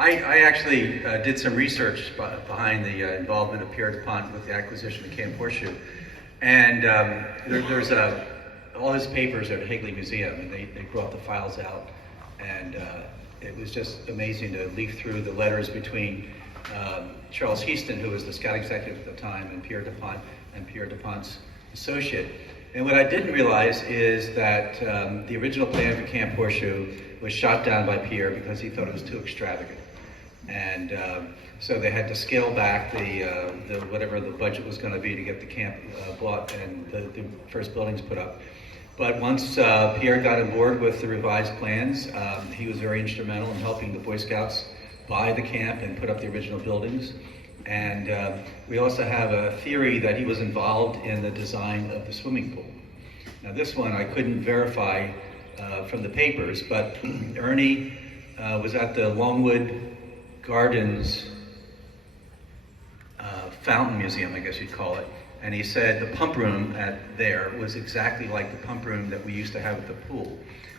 I actually did some research behind the involvement of Pierre DuPont with the acquisition of Camp Horseshoe. And there's all his papers are at Higley Museum, and they brought the files out. And it was just amazing to leaf through the letters between Charles Heaston, who was the scout executive at the time, and Pierre DuPont's associate. And what I didn't realize is that the original plan for Camp Horseshoe was shot down by Pierre because he thought it was too extravagant. And so they had to scale back the whatever the budget was going to be to get the camp bought and the first buildings put up. But once Pierre got on board with the revised plans, he was very instrumental in helping the Boy Scouts buy the camp and put up the original buildings. And we also have a theory that he was involved in the design of the swimming pool. Now this one I couldn't verify from the papers, but Ernie was at the Longwood Gardens Fountain Museum, I guess you'd call it, and he said the pump room there was exactly like the pump room that we used to have at the pool.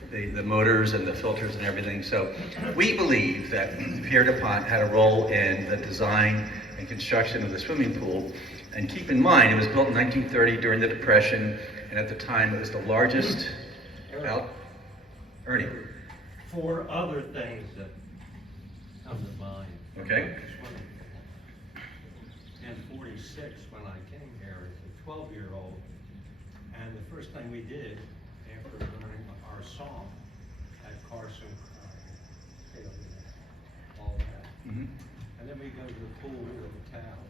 The motors and the filters and everything. So we believe that Pierre DuPont had a role in the design and construction of the swimming pool. And keep in mind, it was built in 1930 during the Depression, and at the time it was the largest Ernie. 4 other things that come to mind. Okay. In 46, when I came here as a 12-year-old, and the first thing we did after learning our song at Carson, all that, and then we go to the pool of the town.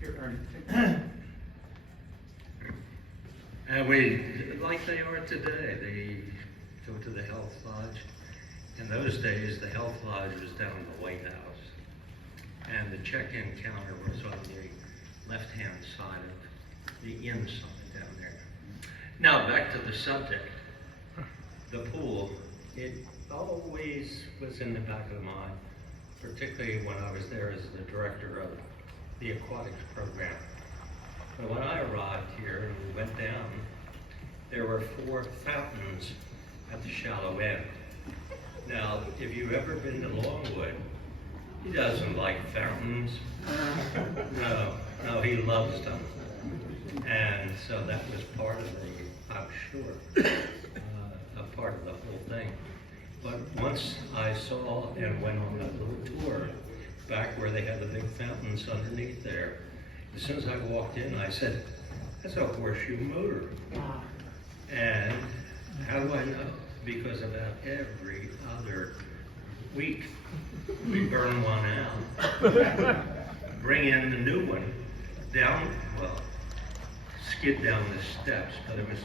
Here, Ernie. And we, like they are today, they go to the health lodge. In those days, the health lodge was down in the White House, and the check-in counter was on the left-hand side of the inside down there. Now, back to the subject. The pool, it always was in the back of the mind, particularly when I was there as the director of the aquatics program. But when I arrived here and we went down, there were 4 fountains at the shallow end. Now, if you've ever been to Longwood, he doesn't like fountains. No, he loves them. And so that was part of the, I'm sure, a part of the whole thing. But once I saw and went on that little tour back where they had the big fountains underneath there, as soon as I walked in, I said, that's a horseshoe motor. And how do I know? Because about every other week, we burn one out, bring in the new one, skid down the steps, but it was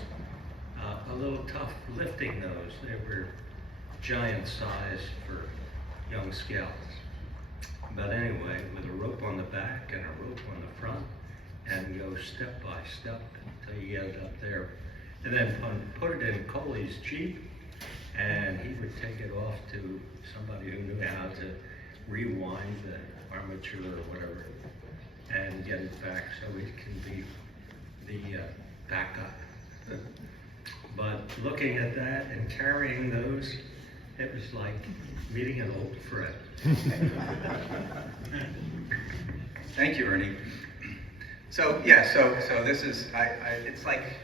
a little tough lifting those. They were giant size for young scouts. But anyway, with a rope on the back and a rope on the front, and go step by step until you get it up there. And then put it in Coley's Jeep, and he would take it off to somebody who knew how to rewind the armature or whatever, and get it back so it can be the backup. But looking at that and carrying those, it was like meeting an old friend. Thank you, Ernie. So yeah, so this is it's like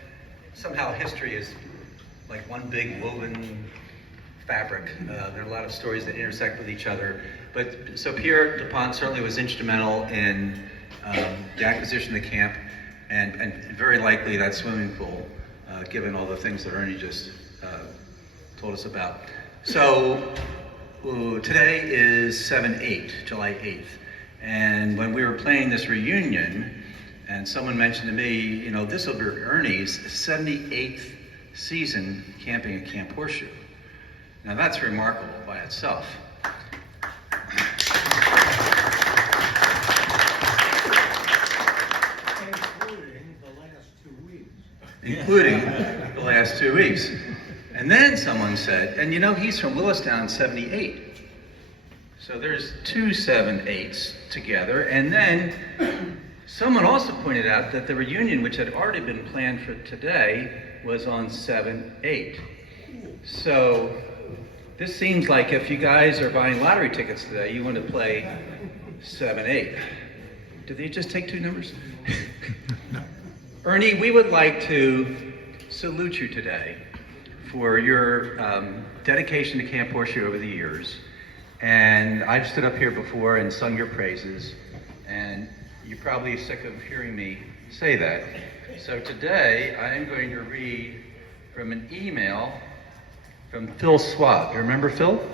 somehow history is like one big woven fabric. There are a lot of stories that intersect with each other. But so Pierre DuPont certainly was instrumental in the acquisition of the camp, and very likely that swimming pool, given all the things that Ernie just told us about. So today is July 8th. And when we were playing this reunion, and someone mentioned to me, you know, this will be Ernie's 78th season camping at Camp Horseshoe. Now that's remarkable by itself. Including the last 2 weeks. And then someone said, and you know, he's from Willistown 78. So there's 2 7/8s together. And then someone also pointed out that the reunion, which had already been planned for today, was on 7/8. So This seems like if you guys are buying lottery tickets today, you want to play 7, 8. Did they just take 2 numbers? Ernie, we would like to salute you today for your dedication to Camp Horseshoe over the years. And I've stood up here before and sung your praises, and you're probably sick of hearing me say that. So today, I am going to read from an email from Phil Swab. You remember Phil?